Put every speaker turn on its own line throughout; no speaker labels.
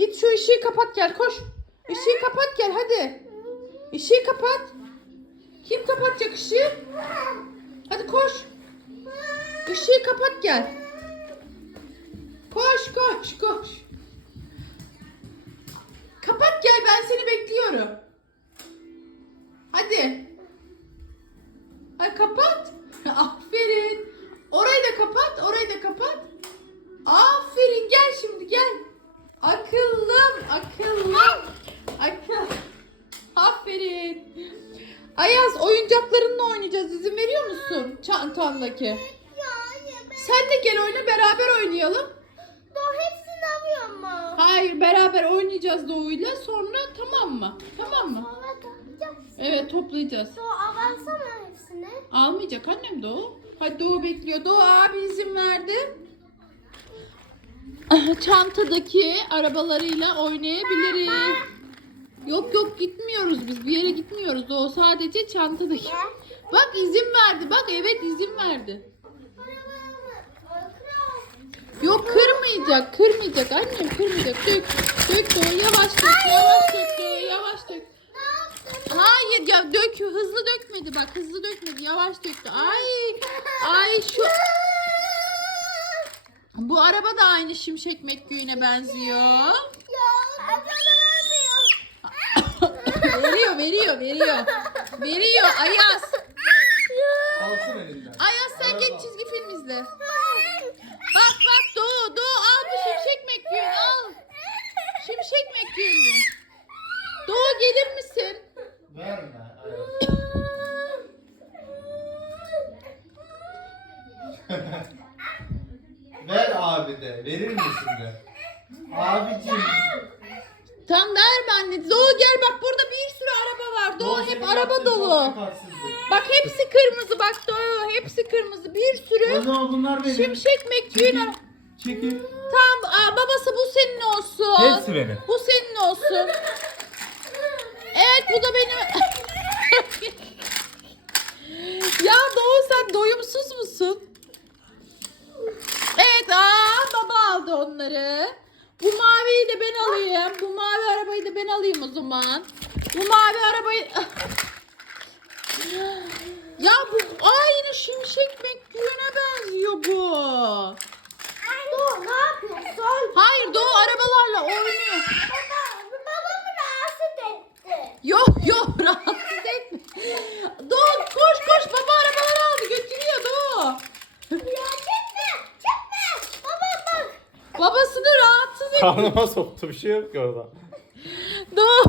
Git şu ışığı kapat gel koş. Işığı kapat gel hadi. Işığı kapat. Kim kapatacak ışığı? Hadi koş. Işığı kapat gel. Koş koş koş. Kapat gel ben seni bekliyorum. Hadi. Hadi kapat. Aferin. Orayı da kapat, orayı da kapat. Aferin gel şimdi gel. Akıllım, akıllım. Akıl. Aferin. Ayaz oyuncaklarınla oynayacağız. İzin veriyor musun? Çantandaki. Sen de gel oyna beraber oynayalım.
daha hepsini alıyorum mu?
Hayır beraber oynayacağız Doğu'yla sonra tamam mı? Tamam mı?
Sonra takacağım.
Evet toplayacağız.
Sonra avansana hepsini.
Almayacak annem Doğu. Hadi Doğu bekliyor. Doğu abi izin verdi. Çantadaki arabalarıyla oynayabiliriz. Yok yok gitmiyoruz biz. Bir yere gitmiyoruz. Doğu sadece çantadaki. Bak izin verdi. Bak evet izin verdi. Yok kırmayacak. Kırmayacak annem kırmayacak. Dök. Dök Doğu yavaş dök. Yavaş dök yavaş dök. Hayır ya dök hızlı dökmedi bak hızlı dökmedi yavaş döktü. Ay ay şu bu araba da aynı Şimşek McQueen'e benziyor. veriyor veriyor veriyor. Veriyor Ayaz.
Alsın elinden.
Ayaz sen geç çizgi film izle. Bak bak Doğu Doğu al bu Şimşek McQueen al. Şimşek McQueen'di. Doğu gelir misin?
Verme. Ver abi de. Verir misin de? Abicim.
Tam verme anne. Doğu gel bak burada bir sürü araba var. Doğu hep araba dolu. Bak hepsi kırmızı bak Doğu. Hepsi kırmızı. Bir
O
sürü
zaman bunlar benim.
Şimşek McQueen ara-
Çekil.
Tamam aa, babası bu senin olsun.
Hepsi benim.
Bu senin olsun. Evet bu da benim. ya Doğu sen doyumsuz musun? Evet aa aldı onları. Bu maviyi de ben alayım. Bu mavi arabayı da ben alayım o zaman. Bu mavi arabayı... ya bu aynı Şimşek McQueen'e benziyor bu.
Dur ne yapıyorsun?
Hayır Doğu arabalarla oynuyor.
Baba, babamı rahatsız etti.
Yok yok rahatsız etme. Doğu koş koş baba arabaları aldı götürüyor Doğu.
Ya çekme, çekme. Baba bak.
Babasını rahatsız et.
Karnıma soktu bir şey yok ki orada.
Doğu.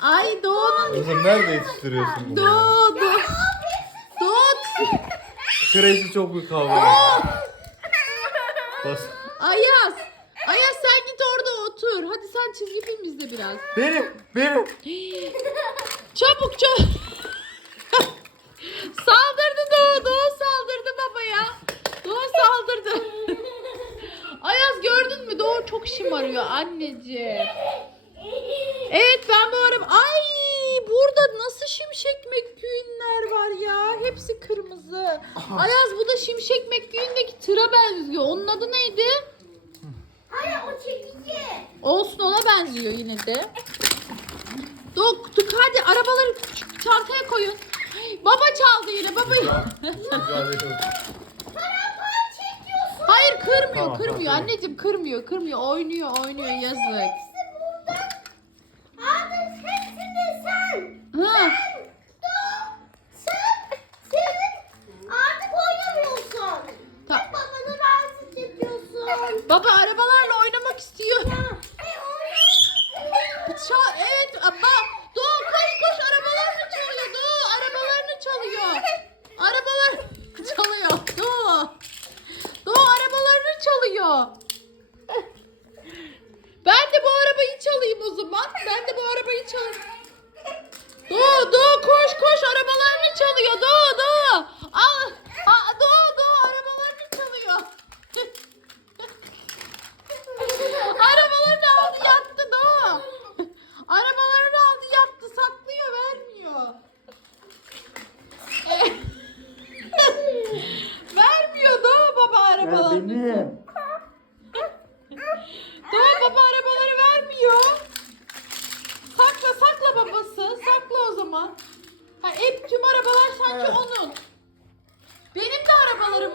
Ay Doğu'nun.
Kızım nerede yetiştiriyorsun bunu?
Doğu Doğu. Doğu.
Crazy çok büyük kavga. Bas.
Ayaz. Ayaz sen git orada otur. Hadi sen çizgi film izle biraz.
Benim, benim.
Çabuk çabuk. saldırdı Doğu. Doğu saldırdı babaya. Doğu saldırdı. Ayaz gördün mü? Doğu çok şımarıyor anneciğim. Evet ben bu araba... Ay burada nasıl şimşek McQueen'ler var ya. Hepsi kırmızı. Ayaz bu da şimşek McQueen'deki tıra benziyor. Onun adı neydi?
Hayır o çekici.
Olsun ona benziyor yine de. Dok, dok hadi arabaları çantaya koyun. Ay, Baba çaldı yine baba. Hayır kırmıyor
Tamam,
kırmıyor
tamam.
anneciğim kırmıyor kırmıyor oynuyor oynuyor yazık.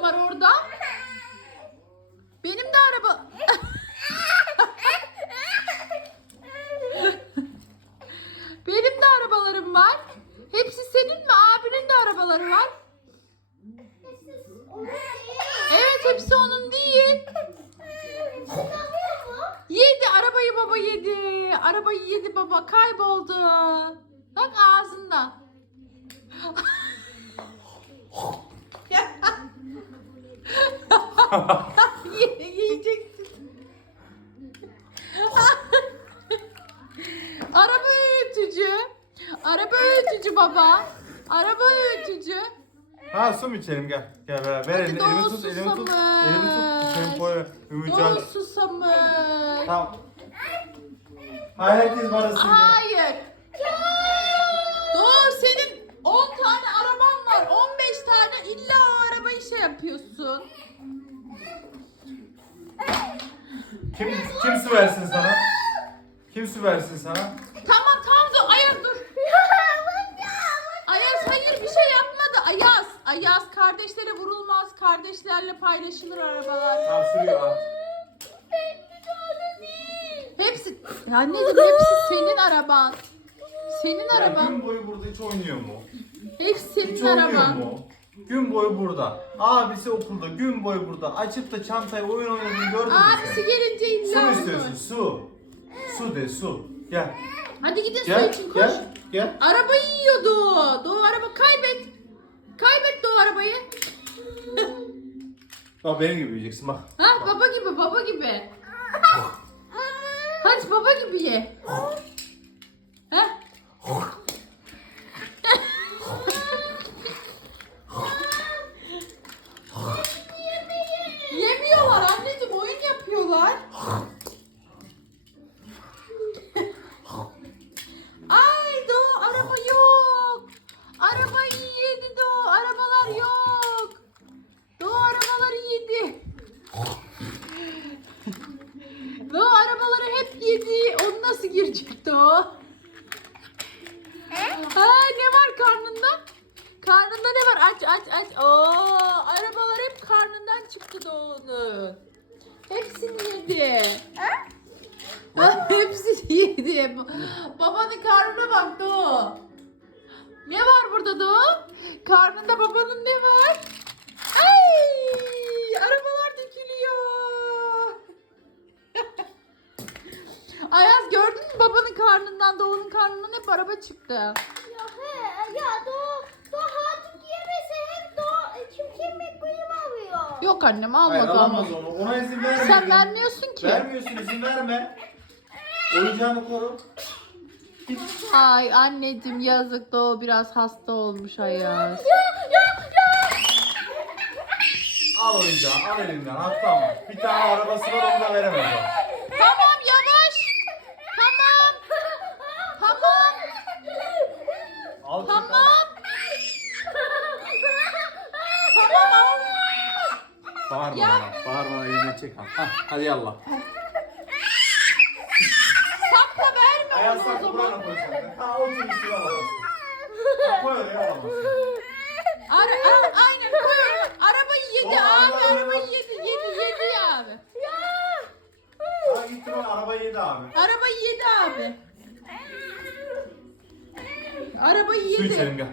var orada. Benim de araba. Benim de arabalarım var. Hepsi senin mi? Abinin de arabaları var. Evet hepsi onun değil. Yedi arabayı baba yedi. Arabayı yedi baba kayboldu. Bak ağzında. Ye- Yiyeceksin. Araba öğütücü. Araba öğütücü baba. Araba öğütücü.
Ha su mu içelim gel. Gel beraber. Ver elini, elimi tut, elimi tut.
susamış.
Elimi tut. Tempoyu. Ümitcan.
Doğu susamış.
Tamam. Hayır herkes barasın.
Hayır. Doğu senin 10 tane araban var. 15 tane illa o arabayı şey yapıyorsun.
Kim, kim su versin sana? Kim su versin sana?
Tamam tamam dur. Ayaz dur. Ayaz hayır bir şey yapmadı. Ayaz. Ayaz kardeşlere vurulmaz. Kardeşlerle paylaşılır arabalar.
Tamam sürüyor al.
Hepsi anneciğim hepsi senin araban. Senin
Ya
araban.
gün boyu burada hiç oynuyor mu?
Hepsi
Hiç
senin
oynuyor
araban.
mu? Gün boyu burada. Abisi okulda gün boyu burada. Açıp da çantayı oyun oynadığını gördün mü
Abisi
sen?
gelince
Su mu istiyorsun? Su. Su de su. Gel.
Hadi gidin su
Gel.
için koş.
Gel. Gel.
Arabayı yiyordu. Doğu araba kaybet. Kaybet Doğu arabayı.
Bak benim gibi yiyeceksin bak.
Ha baba gibi baba gibi. Hadi baba gibi ye. Ha? Yemiyorlar anneciğim oyun yapıyorlar. Ay Doğu araba yok. Arabayı yedi Doğu arabalar yok. Doğu arabaları yedi. Doğu arabaları hep yedi. Onu nasıl girecek Doğu? Ha ne var karnında? Karnında ne var? Aç aç aç. Oo, arabalar hep karnından Doğu'nun. Hepsini yedi. Ha, Hepsini yedi. Babanın karnına bak Doğu. Ne var burada Doğu? Karnında babanın ne var? Ay! Arabalar dökülüyor. Ayaz gördün mü babanın karnından Doğu'nun karnından hep araba çıktı.
Ya he, ya Doğu, Doğu artık yemese hep Doğu kim kim McQueen'i alıyor?
Yok annem almaz
Hayır alamaz
almaz.
onu. Ona izin verme.
Sen vermiyorsun ki.
Vermiyorsun izin verme. Oyuncağını koru.
Ay anneciğim yazık Doğu biraz hasta olmuş Ayaz.
Al oyuncağı al elimden hatta ama. Bir tane arabası var onu da veremez o.
Tamam yavaş. Tamam. Tamam.
Al
Tamam.
Tamam
al.
Bağırma
Ya.
bana. Bağırma eline çek al. Hah, hadi yallah.
Sakla verme
Ayağını
onu o
buraya
zaman.
koy sen. Ha o tüm üstüne alamazsın. Koy oraya alamazsın.
Ara, al, aynen koy onu. Arabayı yedi
Doğru,
abi
arabayı
arabayı
yedi.
yedi yedi yedi ya abi.
Ha gitti bak arabayı yedi abi.
Arabayı yedi abi. Arabayı
Su
yedi.
içelim gel.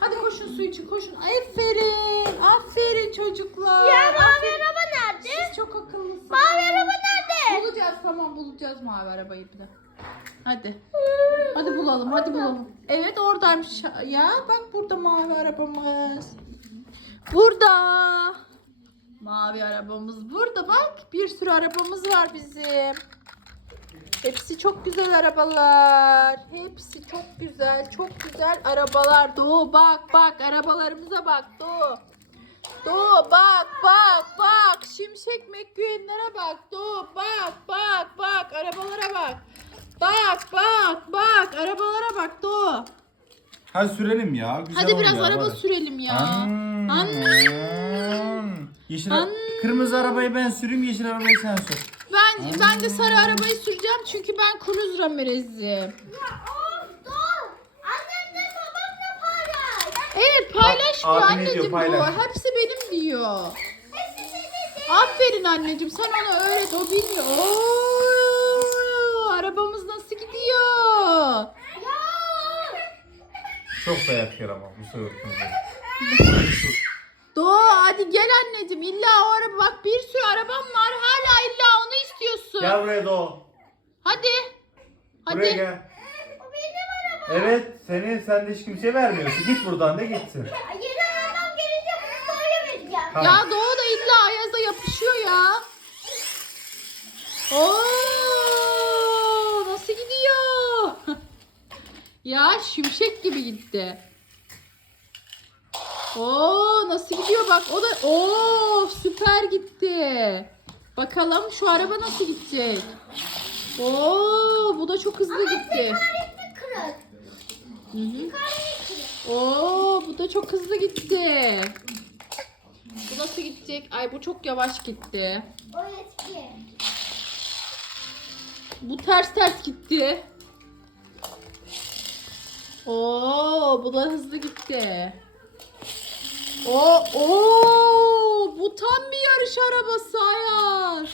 Hadi koşun su için koşun. Aferin. Aferin çocuklar.
Ya mavi
Aferin.
araba nerede?
Siz çok akıllısınız.
Mavi araba nerede?
Bulacağız tamam bulacağız mavi arabayı bir de. Hadi. Hadi bulalım hadi bulalım. Evet oradaymış ya. Bak burada mavi arabamız. Burada. Mavi arabamız burada bak. Bir sürü arabamız var bizim. Hepsi çok güzel arabalar. Hepsi çok güzel, çok güzel arabalar. Doğu bak bak arabalarımıza bak Doğu. Doğu bak bak bak. Şimşek McQueen'lere bak. Doğu bak bak bak arabalara bak. Bak bak bak arabalara bak Doğu.
Hadi sürelim ya. Güzel
Hadi biraz
oluyor,
araba
hadi.
sürelim ya.
Hmm.
An-
Yeşil
An-
kırmızı arabayı ben süreyim, yeşil arabayı sen sür.
Ben ben de sarı arabayı süreceğim çünkü ben Cruz Ramirez'im.
Ya of Doğu. Annemle babamla paylaş.
Evet paylaşmıyor
Bak, abi ne diyor,
anneciğim
paylaş.
bu. Hepsi benim diyor.
Hepsi senin.
Aferin anneciğim sen ona öğret o bilmiyor. Oo, arabamız nasıl gidiyor?
Ya.
Çok dayak yer ama bu sefer kırmızı.
Doğu hadi gel anneciğim illa o araba bak bir sürü arabam var hala illa onu istiyorsun.
Gel buraya Doğu.
Hadi.
Buraya
Hadi.
gel.
O benim arabam.
Evet senin sen de hiç kimseye vermiyorsun. Git buradan da gitsin.
Yeni
Tamam.
Ya Doğu da illa Ayaz'a yapışıyor ya. Oo, nasıl gidiyor? ya şimşek gibi gitti. Oo nasıl gidiyor bak o da oo süper gitti. Bakalım şu araba nasıl gidecek? Oo bu da çok hızlı gitti.
Tekerlekli kırık.
Hı. Oo bu da çok hızlı gitti. Bu nasıl gidecek? Ay bu çok yavaş gitti. Bu ters ters gitti. Oo, bu da hızlı gitti. Oo, oo, bu tam bir yarış arabası ayar.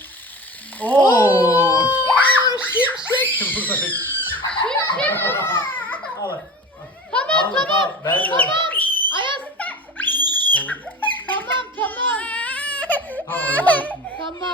Oo.
oo şimşek.
şimşek. Tamam tamam. Tamam. Ayaz. come on.